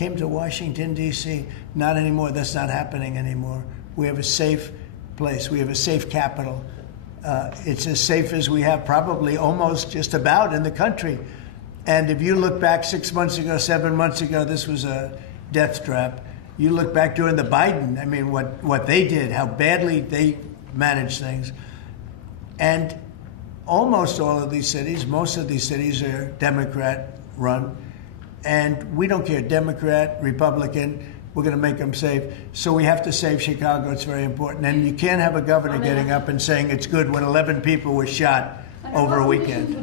came to Washington, D.C. Not anymore. That's not happening anymore. We have a safe place. We have a safe capital. It's as safe as we have probably almost just about in the country. And if you look back 6 months ago, 7 months ago, this was a death trap. You look back during the Biden, I mean, what they did, how badly they managed things. And almost all of these cities, most of these cities are Democrat run. And we don't care, Democrat, Republican, we're going to make them safe. So we have to save Chicago. It's very important. And you can't have a governor getting up and saying it's good when 11 people were shot over a weekend.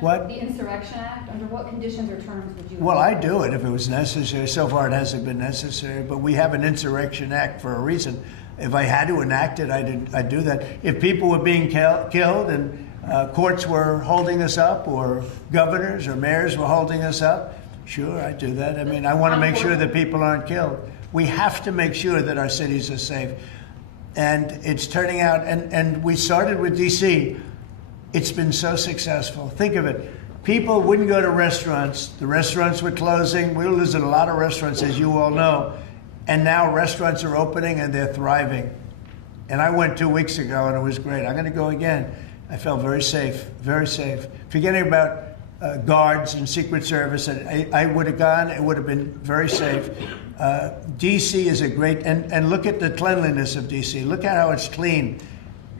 What? The Insurrection Act, under what conditions or terms would you? Well, I'd do it if it was necessary. So far it hasn't been necessary, but we have an Insurrection Act for a reason. If I had to enact it, I'd do that. If people were being killed and courts were holding us up, or governors or mayors were holding us up, sure, I'd do that. I mean, I want to make sure that people aren't killed. We have to make sure that our cities are safe. And it's turning out, and we started with D.C. It's been so successful. Think of it. People wouldn't go to restaurants. The restaurants were closing. We were losing a lot of restaurants, as you all know. And now restaurants are opening and they're thriving. And I went 2 weeks ago and it was great. I'm going to go again. I felt very safe, very safe. Forgetting about guards and Secret Service, I would have gone. It would have been very safe. D.C. is a great, and look at the cleanliness of D.C. Look at how it's clean.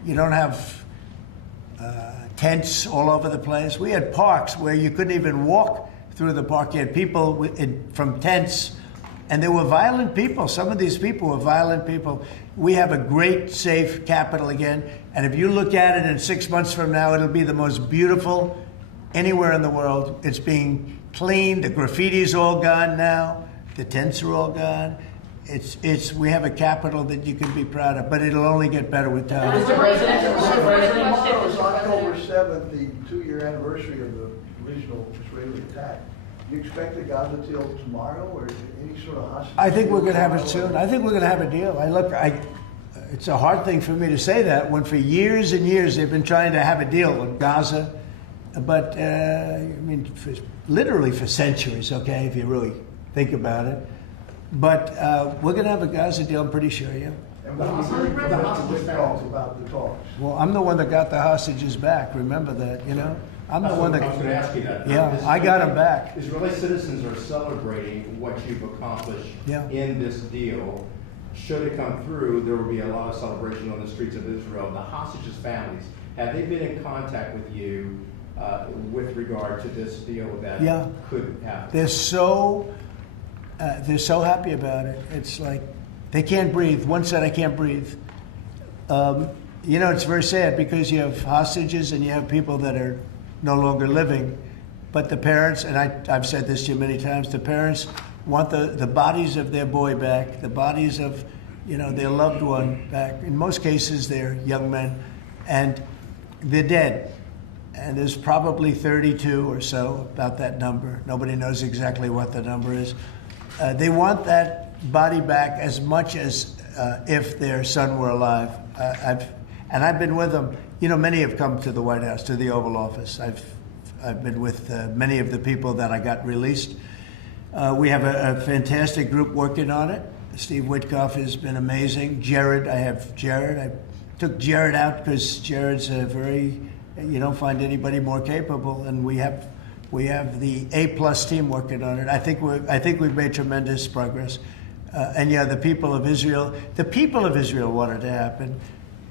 You don't have tents all over the place. We had parks where you couldn't even walk through the park. You had people from tents, and there were violent people. Some of these people were violent people. We have a great, safe capital again, and if you look at it in 6 months from now, it'll be the most beautiful anywhere in the world. It's being cleaned. The graffiti's all gone now. The tents are all gone. We have a capital that you can be proud of, but it'll only get better with time. Mr. President, tomorrow is October 7th, the 2-year anniversary of the original Israeli attack. Do you expect a Gaza deal tomorrow, or is there any sort of hostage? I think we're going to have it soon. I think we're going to have a deal. It's a hard thing for me to say that when for years and years they've been trying to have a deal with Gaza, but I mean, literally for centuries. Okay, if you really think about it. But we're going to have a Gaza deal, I'm pretty sure, yeah. And what do you think about the talks? Well, I'm the one that got the hostages back. Remember that, you know? I'm the one that. I was going to ask you that. Yeah, I got them back. Israeli citizens are celebrating what you've accomplished in this deal. Should it come through, there will be a lot of celebration on the streets of Israel. The hostages' families, have they been in contact with you with regard to this deal that could happen? They're so happy about it. It's like they can't breathe. One said, "I can't breathe." You know, it's very sad because you have hostages and you have people that are no longer living. But the parents, and I've said this to you many times, the parents want the bodies of their boy back, the bodies of, you know, their loved one back. In most cases, they're young men, and they're dead. And there's probably 32 or so, about that number. Nobody knows exactly what the number is. They want that body back as much as if their son were alive. I've been with them. You know, many have come to the White House, to the Oval Office. I've been with many of the people that I got released. We have a fantastic group working on it. Steve Witkoff has been amazing. I took Jared out because Jared's you don't find anybody more capable, and we have the A+ team working on it. I think we've made tremendous progress. And the people of Israel want it to happen,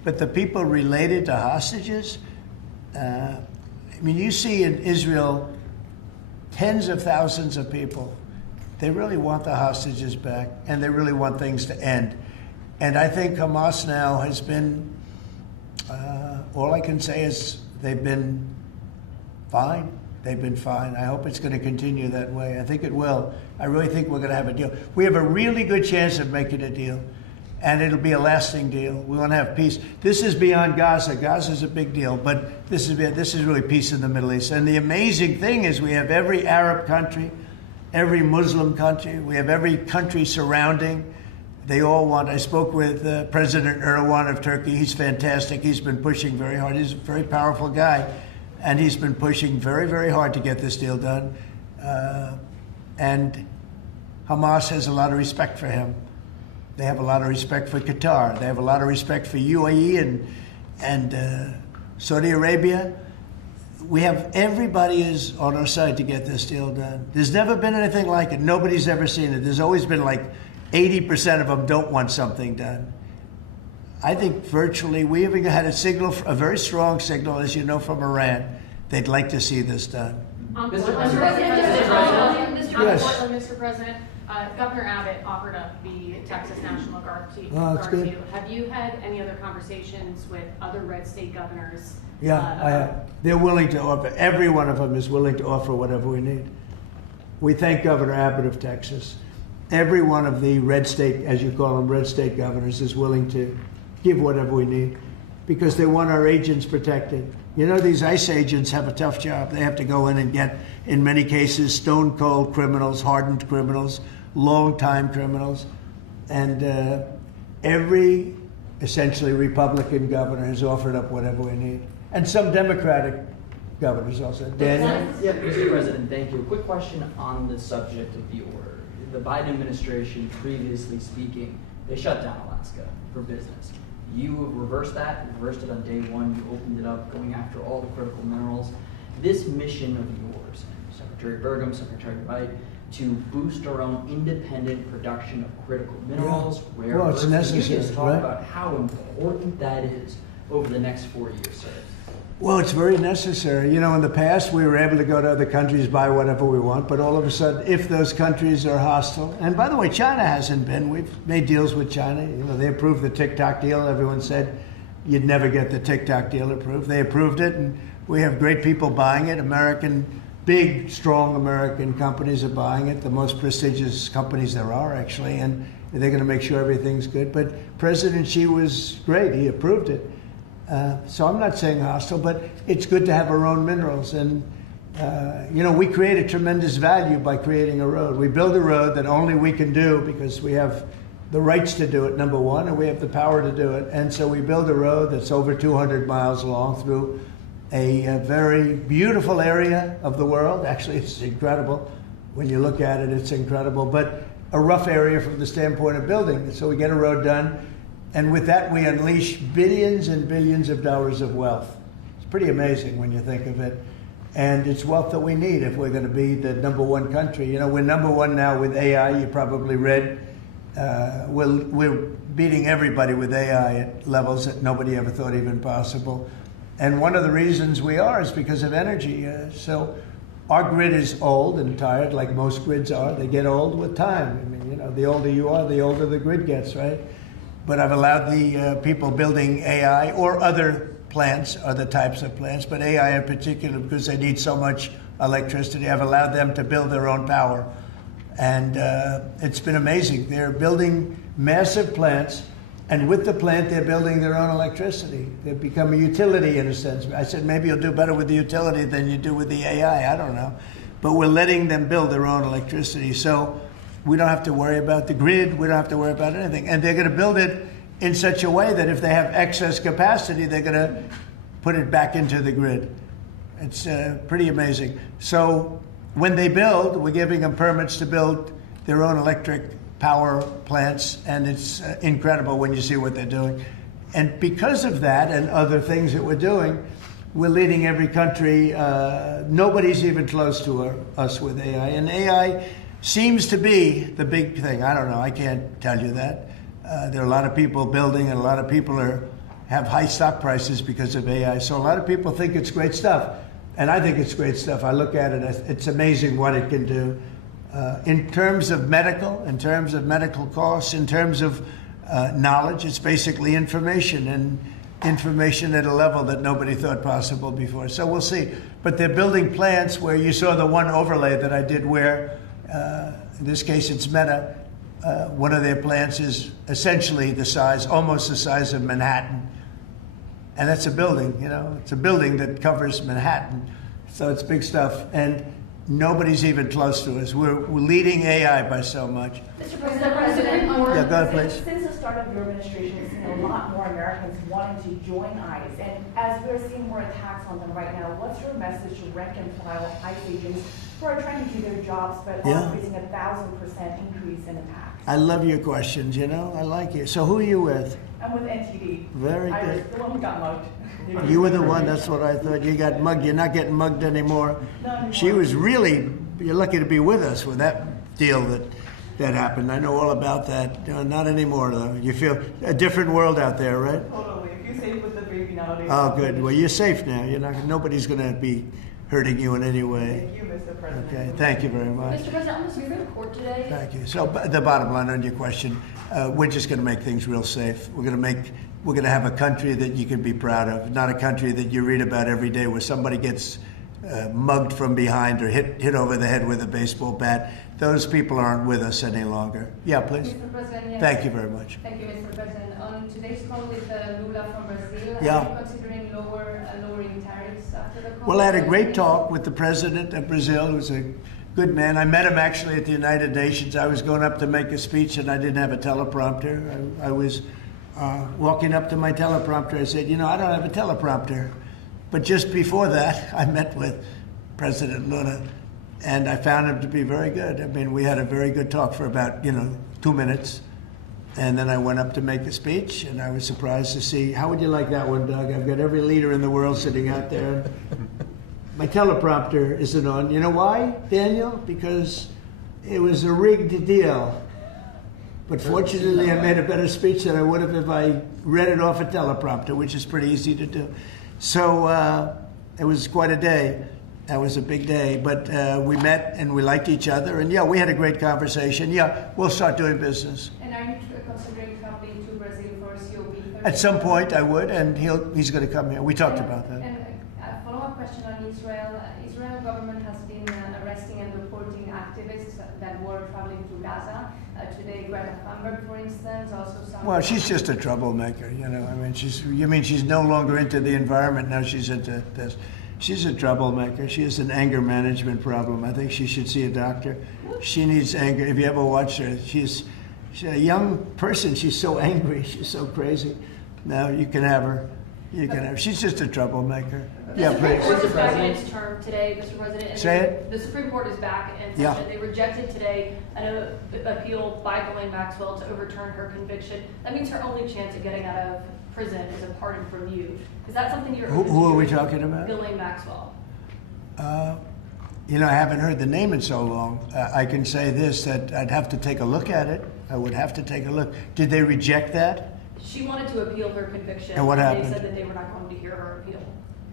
but the people related to hostages, I mean, you see in Israel tens of thousands of people. They really want the hostages back, and they really want things to end. And I think Hamas now has been, all I can say is they've been fine. They've been fine. I hope it's going to continue that way. I think it will. I really think we're going to have a deal. We have a really good chance of making a deal, and it'll be a lasting deal. We want to have peace. This is beyond Gaza. Gaza is a big deal, but this is really peace in the Middle East. And the amazing thing is we have every Arab country, every Muslim country. We have every country surrounding. They all want. I spoke with President Erdogan of Turkey. He's fantastic. He's been pushing very hard. He's a very powerful guy, and he's been pushing very, very hard to get this deal done. And Hamas has a lot of respect for him. They have a lot of respect for Qatar. They have a lot of respect for UAE and Saudi Arabia. We have everybody is on our side to get this deal done. There's never been anything like it. Nobody's ever seen it. There's always been like 80% of them don't want something done. I think virtually we even had a signal, a very strong signal, as you know, from Iran. They'd like to see this done. Mr. President, Governor Abbott offered up the Texas National Guard to you. Have you had any other conversations with other red state governors? Yeah, I have. They're willing to offer. Every one of them is willing to offer whatever we need. We thank Governor Abbott of Texas. Every one of the red state, as you call them, red state governors is willing to give whatever we need because they want our agents protected. You know, these ICE agents have a tough job. They have to go in and get, in many cases, stone cold criminals, hardened criminals, long-time criminals. And every, essentially, Republican governor has offered up whatever we need. And some Democratic governors also. Daniel? Yeah, Mr. President, thank you. A quick question on the subject of the order. The Biden administration, previously speaking, they shut down Alaska for business. You reversed that, reversed it on day one, you opened it up, going after all the critical minerals. This mission of yours, Secretary Burgum, Secretary Wright, to boost our own independent production of critical minerals, rare well, earths. it's necessary, Can you just talk right? about how important that is over the next 4 years, sir? Well, it's very necessary. You know, in the past, we were able to go to other countries, buy whatever we want, but all of a sudden, if those countries are hostile, and by the way, China hasn't been. We've made deals with China. You know, they approved the TikTok deal. Everyone said you'd never get the TikTok deal approved. They approved it, and we have great people buying it. Big, strong American companies are buying it, the most prestigious companies there are, actually, and they're going to make sure everything's good. But President Xi was great. He approved it. So I'm not saying hostile, but it's good to have our own minerals. And, you know, we created tremendous value by creating a road. We build a road that only we can do because we have the rights to do it, number one, and we have the power to do it. And so we build a road that's over 200 miles long through a very beautiful area of the world. Actually, it's incredible. When you look at it, it's incredible. But a rough area from the standpoint of building. So we get a road done. And with that, we unleash billions and billions of dollars of wealth. It's pretty amazing when you think of it. And it's wealth that we need if we're going to be the number one country. You know, we're number one now with AI. You probably read. We're beating everybody with AI at levels that nobody ever thought even possible. And one of the reasons we are is because of energy. So our grid is old and tired, like most grids are. They get old with time. I mean, you know, the older you are, the older the grid gets, right? But I've allowed the people building AI or other plants, other types of plants, but AI in particular, because they need so much electricity, I've allowed them to build their own power. And it's been amazing. They're building massive plants, and with the plant, they're building their own electricity. They've become a utility in a sense. I said, maybe you'll do better with the utility than you do with the AI. I don't know. But we're letting them build their own electricity. So we don't have to worry about the grid. We don't have to worry about anything. And they're going to build it in such a way that if they have excess capacity, they're going to put it back into the grid. It's pretty amazing. So when they build, we're giving them permits to build their own electric power plants, and it's incredible when you see what they're doing. And because of that and other things that we're doing, we're leading every country. Nobody's even close to us with AI. And AI seems to be the big thing. I don't know. I can't tell you that. There are a lot of people building, and a lot of people have high stock prices because of AI. So a lot of people think it's great stuff. And I think it's great stuff. I look at it, it's amazing what it can do. In terms of medical costs, in terms of knowledge, it's basically information, and information at a level that nobody thought possible before. So we'll see. But they're building plants where you saw the one overlay that I did where, in this case it's Meta, one of their plants is essentially almost the size of Manhattan. And that's a building, you know, it's a building that covers Manhattan. So it's big stuff. And nobody's even close to us. We're leading AI by so much. Mr. President, yeah, go ahead, please. Since the start of your administration, we've seen a lot more Americans wanting to join ICE. And as we're seeing more attacks on them right now, what's your message to rank and file ICE agents who are trying to do their jobs, but Yeah. are facing 1,000% increase in attacks. I love your questions, you know, I like you. So who are you with? I'm with NTD. Very I was good. the one who got mugged. You were the one, that's what I thought. You got mugged. You're not getting mugged anymore. Not anymore. She was really, you're lucky to be with us with that deal that happened. I know all about that. Not anymore, though. You feel a different world out there, right? Totally. If you're safe with the baby nowadays. Oh, good. Well, you're safe now. You're not, nobody's going to be hurting you in any way. Thank you, Mr. President. Okay, thank you very much. Mr. President, on the Supreme Court today, Thank you. So the bottom line on your question, we're just going to make things real safe. We're going to have a country that you can be proud of, not a country that you read about every day where somebody gets mugged from behind or hit over the head with a baseball bat. Those people aren't with us any longer. Yeah, please. Mr. President, yes. Thank you very much. Thank you, Mr. President. On today's call with Lula from Brazil, Yeah. are you considering lowering tariffs after the call? Well, I had a great talk with the president of Brazil, who's a good man. I met him actually at the United Nations. I was going up to make a speech and I didn't have a teleprompter. I was walking up to my teleprompter. I said, you know, I don't have a teleprompter. But just before that, I met with President Lula and I found him to be very good. I mean, we had a very good talk for about, 2 minutes. And then I went up to make a speech, and I was surprised to see. How would you like that one, Doug? I've got every leader in the world sitting out there. My teleprompter isn't on. You know why, Daniel? Because it was a rigged deal. But fortunately, I made a better speech than I would have if I read it off a teleprompter, which is pretty easy to do. So it was quite a day. That was a big day. But we met, and we liked each other. And, yeah, we had a great conversation. Yeah, we'll start doing business. And are you considering traveling to Brazil for COP30? At some point, I would, and he's going to come here. We talked about that. And a follow-up question on Israel. Israel government has been arresting and reporting activists that were traveling to Gaza. Today, Greta Thunberg, for instance, also some... Well, she's just a troublemaker, I mean, she's no longer into the environment, now she's into this. She's a troublemaker. She has an anger management problem. I think she should see a doctor. She needs anger. If you ever watch her, she's a young person. She's so angry. She's so crazy. Now you can have her. She's just a troublemaker. Yeah, The Supreme please. Court is back in its term today, Mr. President. and Say it. The Supreme Court is back in Yeah. session. They rejected today an appeal by Ghislaine Maxwell to overturn her conviction. That means her only chance of getting out of prison is a pardon from you. Is that something you're open to? Who are we talking about? Ghislaine Maxwell. I haven't heard the name in so long. I can say this, that I'd have to take a look at it. I would have to take a look. Did they reject that? She wanted to appeal her conviction. And what happened? They said that they were not going to hear her appeal.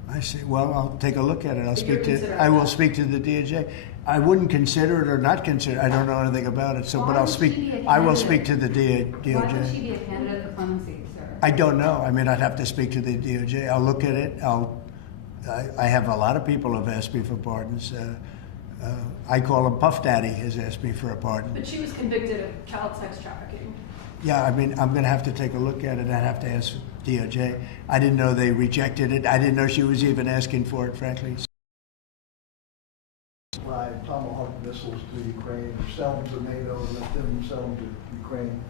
I see. Well, I'll take a look at it. considering I will that. speak to the DOJ. I wouldn't consider it or not consider it. I don't know anything about it. So, Why but I'll would she be speak. a I will candidate? speak to the Why would she DOJ. be a candidate for clemency, sir? I don't know. I mean, I'd have to speak to the DOJ. I'll look at it. I have a lot of people who have asked me for pardons. I call him Puff Daddy has asked me for a pardon. But she was convicted of child sex trafficking. Yeah, I mean, I'm going to have to take a look at it. I'd have to ask DOJ. I didn't know they rejected it. I didn't know she was even asking for it, frankly. Fly Tomahawk missiles to Ukraine, or sell them to NATO, and let them sell them to Ukraine.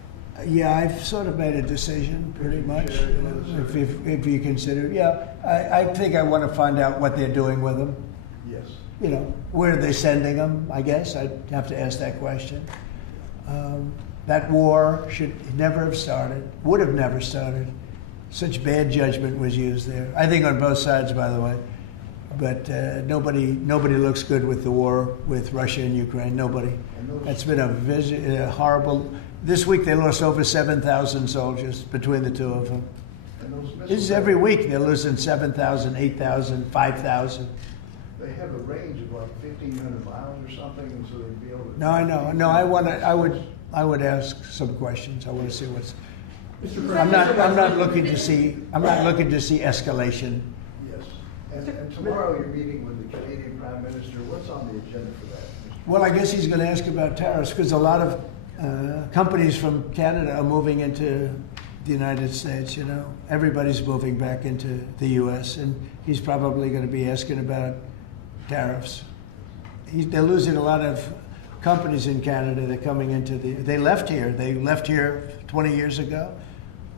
Yeah, I've sort of made a decision, pretty much. If you consider, yeah, I think I want to find out what they're doing with them. Yes. Where are they sending them? I guess I'd have to ask that question. That war should never have started. Would have never started. Such bad judgment was used there. I think on both sides, by the way. But nobody looks good with the war with Russia and Ukraine. Nobody. That's been a horrible. This week they lost over 7,000 soldiers between the two of them. And those missiles, This is every week they're losing 7,000, 8,000, 5,000. they have a range of like 1,500 miles or something, and so they'd be able to. No, I know. No, I would ask some questions. I want to see what's. I'm not looking to see escalation. Yes. And tomorrow you're meeting with the Canadian Prime Minister. What's on the agenda for that, Mr. Well, I guess he's going to ask about tariffs because a lot of companies from Canada are moving into the United States. Everybody's moving back into the U.S. and he's probably going to be asking about tariffs. They're losing a lot of companies in Canada. They're coming into they left here. They left here 20 years ago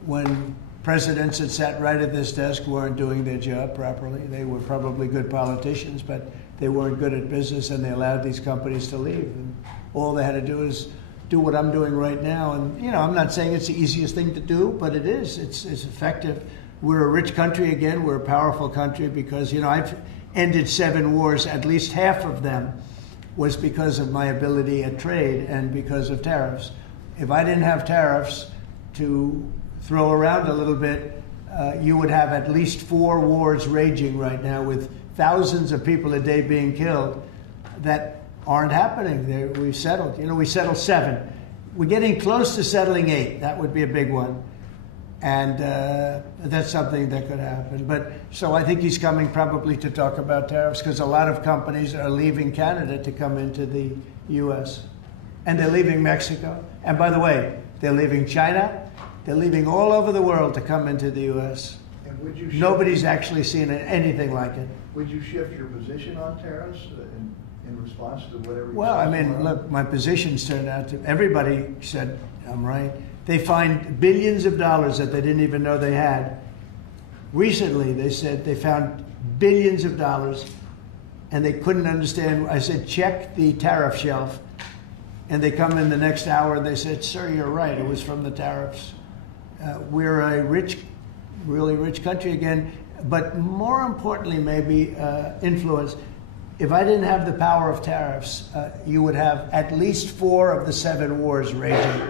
when presidents that sat right at this desk weren't doing their job properly. They were probably good politicians, but they weren't good at business and they allowed these companies to leave. And all they had to do is do what I'm doing right now. And, you know, I'm not saying it's the easiest thing to do, but it is. It's effective. We're a rich country again. We're a powerful country because, you know, I've ended 7 wars. At least half of them was because of my ability at trade and because of tariffs. If I didn't have tariffs to throw around a little bit, you would have at least 4 wars raging right now with thousands of people a day being killed that aren't happening. We settled. You know, we settled 7. We're getting close to settling 8. That would be a big one. And that's something that could happen. But so I think he's coming probably to talk about tariffs because a lot of companies are leaving Canada to come into the U.S. And they're leaving Mexico. And by the way, they're leaving China. They're leaving all over the world to come into the U.S. And would you Nobody's actually seen anything like it. Would you shift your position on tariffs in response to whatever? Well, I mean, look, my positions turned out to, everybody said I'm right. They find billions of dollars that they didn't even know they had. Recently, they said they found billions of dollars and they couldn't understand. I said, check the tariff shelf. And they come in the next hour and they said, sir, you're right. It was from the tariffs. We're a rich, really rich country again. But more importantly, maybe influence. If I didn't have the power of tariffs, you would have at least 4 of the 7 wars raging.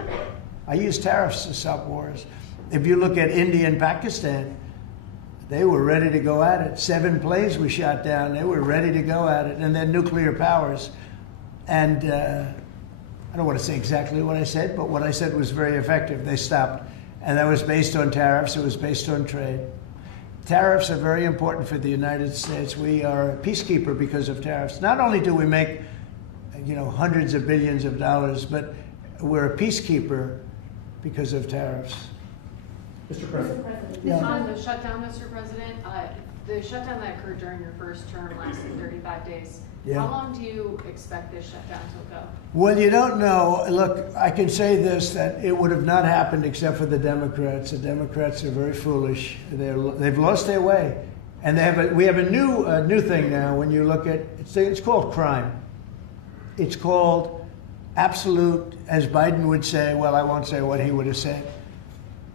I use tariffs to stop wars. If you look at India and Pakistan, they were ready to go at it. 7 planes were shot down. They were ready to go at it. And they're nuclear powers. And I don't want to say exactly what I said, but what I said was very effective. They stopped. And that was based on tariffs. It was based on trade. Tariffs are very important for the United States. We are a peacekeeper because of tariffs. Not only do we make, you know, hundreds of billions of dollars, but we're a peacekeeper because of tariffs. Mr. President. On the shutdown, Mr. President, the shutdown that occurred during your first term lasted 35 days. Yeah. How long do you expect this shutdown to go? Well, you don't know. Look, I can say this, that it would have not happened except for the Democrats. The Democrats are very foolish. They've lost their way. And we have a new thing now when you look at, it's called crime. It's called absolute, as Biden would say, well, I won't say what he would have said.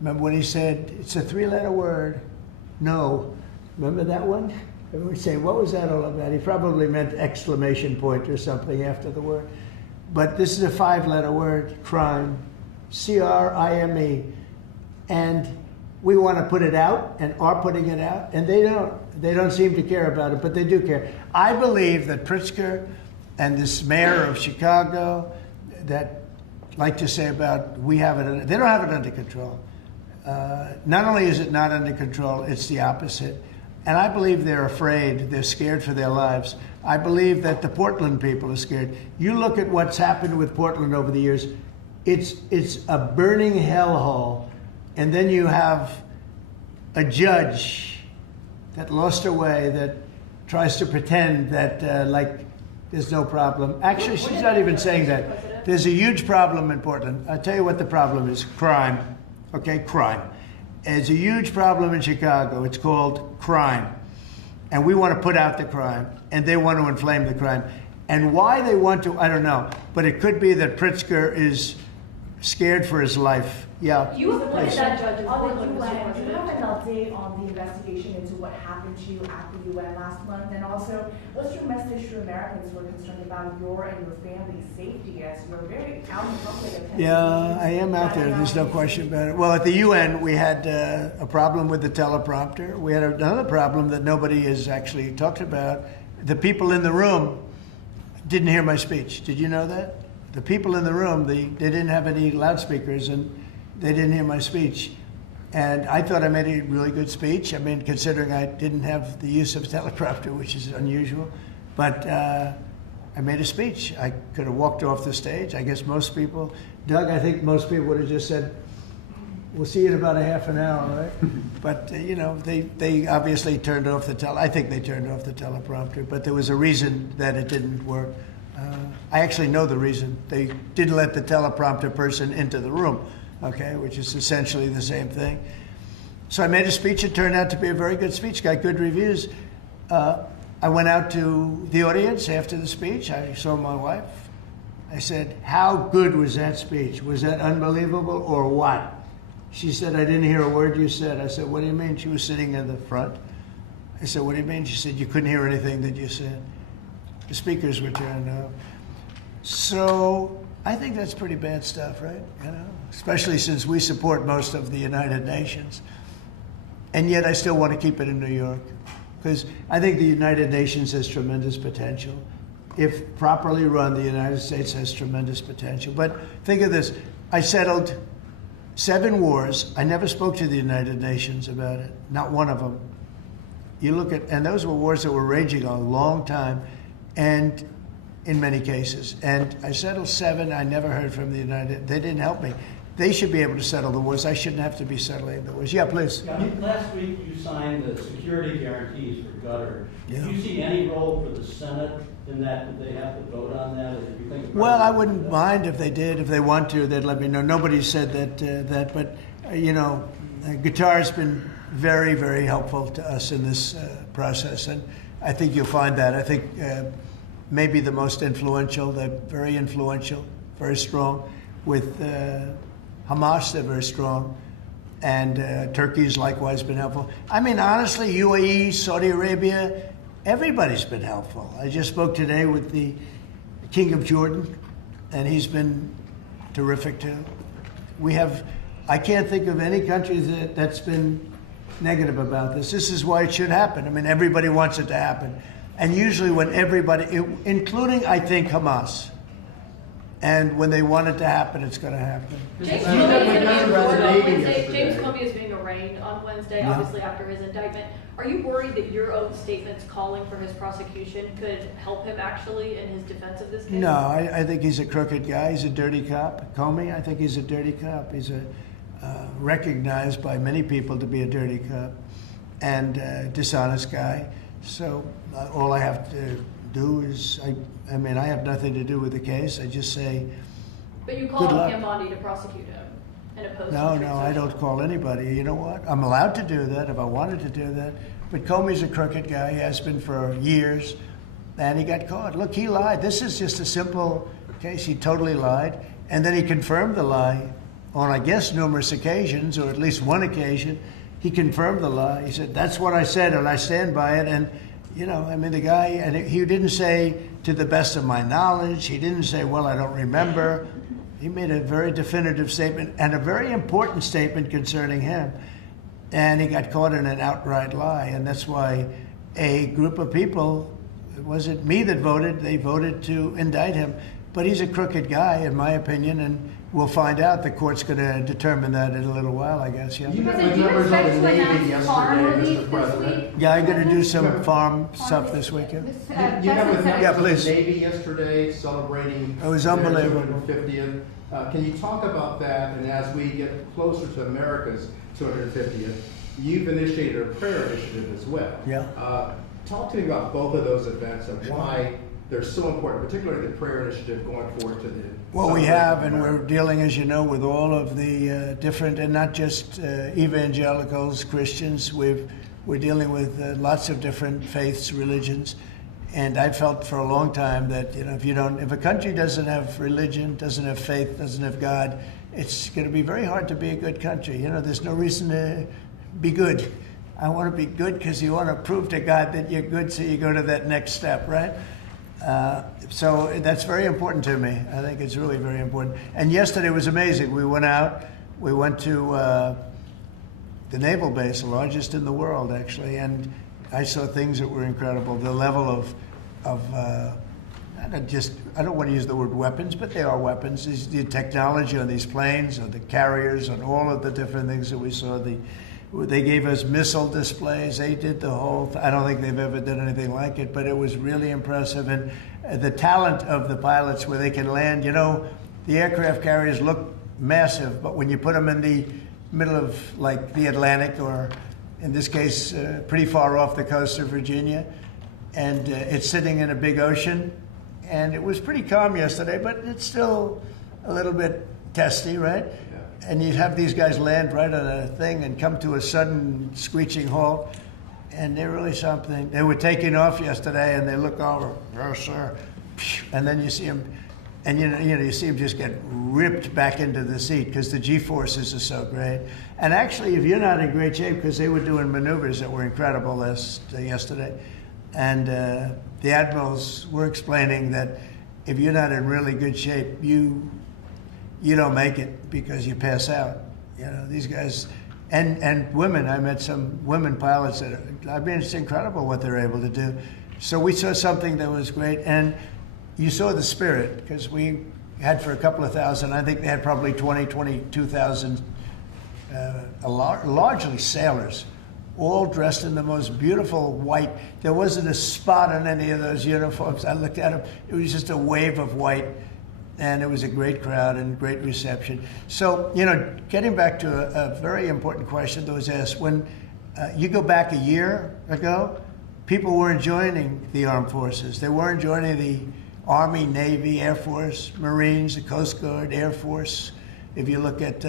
Remember when he said, it's a 3-letter word, no. Remember that one? Everyone say, what was that all about? He probably meant exclamation point or something after the word. But this is a 5-letter word, crime, C-R-I-M-E. And we want to put it out and are putting it out, and they don't. They don't seem to care about it, but they do care. I believe that Pritzker and this mayor of Chicago that like to say about they don't have it under control. Not only is it not under control, it's the opposite. And I believe they're afraid, they're scared for their lives. I believe that the Portland people are scared. You look at what's happened with Portland over the years, it's a burning hellhole. And then you have a judge that lost her way, that tries to pretend that like there's no problem. Actually, she's not even saying that. There's a huge problem in Portland. I'll tell you what the problem is, crime. Okay, crime. There's a huge problem in Chicago. It's called crime. And we want to put out the crime. And they want to inflame the crime. And why they want to, I don't know. But it could be that Pritzker is scared for his life. Yeah. You appointed that judge in On the Portland, Mr. UN, President. Do you have an update on the investigation into what happened to you at the UN last month? And also, what's your message to Americans who are concerned about your and your family's safety as you're very out in public? Yeah, I am out there. There's no question about it. Well, at the UN, we had a problem with the teleprompter. We had another problem that nobody has actually talked about. The people in the room didn't hear my speech. Did you know that? The people in the room, they didn't have any loudspeakers, and they didn't hear my speech. And I thought I made a really good speech. I mean, considering I didn't have the use of teleprompter, which is unusual. But I made a speech. I could have walked off the stage. I guess most people, Doug, I think most people would have just said, we'll see you in about a half an hour, right? But, you know, they obviously turned off I think they turned off the teleprompter, but there was a reason that it didn't work. I actually know the reason. They didn't let the teleprompter person into the room, okay, which is essentially the same thing. So I made a speech. It turned out to be a very good speech, got good reviews. I I went out to the audience after the speech. I saw my wife. I said, how good was that speech? Was that unbelievable or what? She said, I didn't hear a word you said. I said, what do you mean? She was sitting in the front. I said, what do you mean? She said, you couldn't hear anything that you said. The speakers were turned off. So I think that's pretty bad stuff, right? You know, especially since we support most of the United Nations. And yet I still want to keep it in New York, because I think the United Nations has tremendous potential. If properly run, the United States has tremendous potential. But think of this. I settled 7 wars. I never spoke to the United Nations about it, not one of them. You look at, and those were wars that were raging a long time, and in many cases. And I settled 7. I never heard from the United. They didn't help me. They should be able to settle the wars. I shouldn't have to be settling the wars. Yeah, please. Yeah, last week you signed the security guarantees for Qatar. Yeah. Do you see any role for the Senate in that? Would they have to vote on that? Or do you think Well, I wouldn't mind if they did. If they want to, they'd let me know. Nobody said that, but you know, Qatar's been very, very helpful to us in this process, and I think you'll find that. I think maybe the most influential. They're very influential, very strong. With Hamas, they're very strong, and Turkey's likewise been helpful. I mean, honestly, UAE, Saudi Arabia, everybody's been helpful. I just spoke today with the King of Jordan, and he's been terrific too. I can't think of any country that's been negative about this. This is why it should happen. I mean, everybody wants it to happen. And usually when everybody, including, I think, Hamas, and when they want it to happen, it's going to happen. James Comey is being arraigned on Wednesday, obviously after his indictment. Are you worried that your own statements calling for his prosecution could help him actually in his defense of this case? No, I think he's a crooked guy. He's a dirty cop. Comey, I think he's a dirty cop. He's recognized by many people to be a dirty cop and dishonest guy. So all I have to do is, I mean, I have nothing to do with the case. I just say, but you called on him, Bondi, to prosecute him and oppose him. No, I don't call anybody. You know what? I'm allowed to do that if I wanted to do that. But Comey's a crooked guy. He has been for years. And he got caught. Look, he lied. This is just a simple case. He totally lied. And then he confirmed the lie on, I guess, numerous occasions, or at least one occasion. He confirmed the lie. He said, that's what I said, and I stand by it. And you know, I mean, the guy, and he didn't say, to the best of my knowledge. He didn't say, well, I don't remember. He made a very definitive statement and a very important statement concerning him. And he got caught in an outright lie. And that's why a group of people, it wasn't me that voted, they voted to indict him. But he's a crooked guy, in my opinion, and we'll find out. The court's going to determine that in a little while, I guess. Yeah. You met with members of the Navy yesterday, Mr. President. Yeah, I'm going to do some farm stuff this weekend. You met with members of please. the Navy yesterday, celebrating It was unbelievable. their 250th. Can you talk about that? And as we get closer to America's 250th, you've initiated a prayer initiative as well. Yeah. Talk to me about both of those events and why they're so important, particularly the prayer initiative going forward to the... Well, we have, and we're dealing, as you know, with all of the different, and not just evangelicals, Christians. We're dealing with lots of different faiths, religions, and I felt for a long time that, you know, if a country doesn't have religion, doesn't have faith, doesn't have God, it's going to be very hard to be a good country. You know, there's no reason to be good. I want to be good because you want to prove to God that you're good, so you go to that next step, right? So that's very important to me. I think it's really very important. And yesterday was amazing. We went out. We went to the naval base, the largest in the world, actually, and I saw things that were incredible. The level of I don't want to use the word weapons, but they are weapons. The technology on these planes, on the carriers, on all of the different things that we saw. They gave us missile displays. They did the whole I don't think they've ever done anything like it, but it was really impressive. And the talent of the pilots where they can land, you know, the aircraft carriers look massive, but when you put them in the middle of, like, the Atlantic, or in this case, pretty far off the coast of Virginia, and it's sitting in a big ocean, and it was pretty calm yesterday, but it's still a little bit testy, right? And you'd have these guys land right on a thing and come to a sudden screeching halt. and they're really something. They were taking off yesterday, and they look over, oh, sir, and then you see them, and you see them just get ripped back into the seat because the G-forces are so great. And actually, if you're not in great shape, because they were doing maneuvers that were incredible yesterday, and the admirals were explaining that if you're not in really good shape, you don't make it because you pass out. These guys, and women. I met some women pilots that it's incredible what they're able to do. So we saw something that was great, and you saw the spirit, because we had for a couple of thousand. I think they had probably 22,000, largely sailors, all dressed in the most beautiful white. There wasn't a spot on any of those uniforms. I looked at them. It was just a wave of white. And it was a great crowd and great reception. So, getting back to a very important question that was asked, when you go back a year ago, people weren't joining the armed forces. They weren't joining the Army, Navy, Air Force, Marines, the Coast Guard, Air Force. If you look at,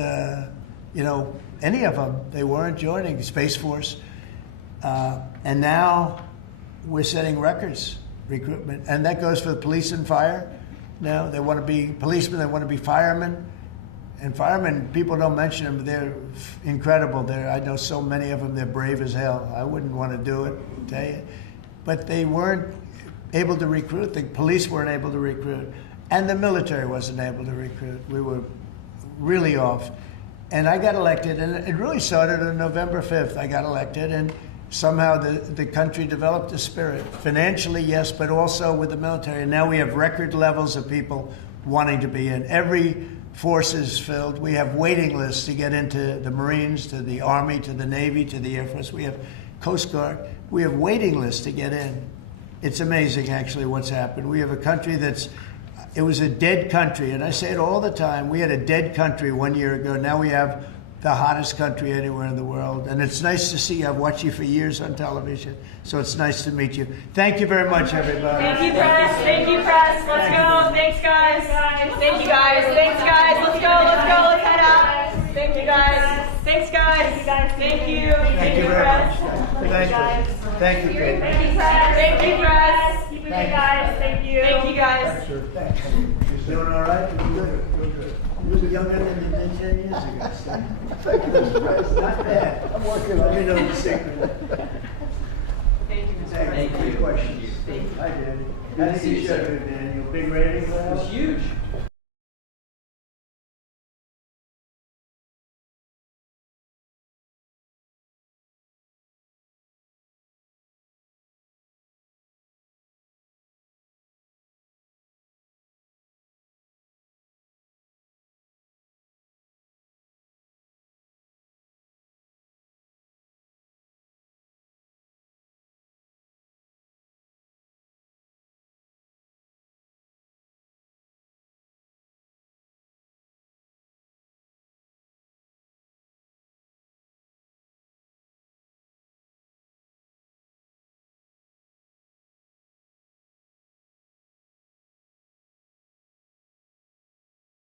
any of them, they weren't joining, Space Force. And now we're setting records, recruitment. And that goes for the police and fire. Now they want to be policemen, they want to be firemen. And firemen, people don't mention them, but they're incredible. I know so many of them, they're brave as hell. I wouldn't want to do it, tell you. But they weren't able to recruit. The police weren't able to recruit. And the military wasn't able to recruit. We were really off. And I got elected, and it really started on November 5th. I got elected, and somehow the country developed a spirit. Financially, yes, but also with the military. And now we have record levels of people wanting to be in. Every force is filled. We have waiting lists to get into the Marines, to the Army, to the Navy, to the Air Force. We have Coast Guard. We have waiting lists to get in. It's amazing, actually, what's happened. We have a country it was a dead country. And I say it all the time. We had a dead country 1 year ago. Now we have the hottest country anywhere in the world. And it's nice to see you. I've watched you for years on television, so it's nice to meet you. Thank you very much, everybody. Thank you, press. Thank you, press. Let's go. Thanks, guys. Thank you, guys. Thanks, guys. Let's go. Let's go. Let's head out. Thank you, guys. Thanks, guys. Thank you. Thank you very much. Thank you. Thank you, Kate. Thank you, press. Thank you, press. Keep it good, guys. Thank you. Thank you, guys. Sure. Thanks. You doing all right? You were younger than you did 10 years ago. Thank you. Not bad. I'm working on it. You know the secret. Thank you, Mr. Thank President. you. Questions? Thank you. Hi, Danny. Good How to did see you you, show sir. it, Daniel? Big rating for It was us? huge.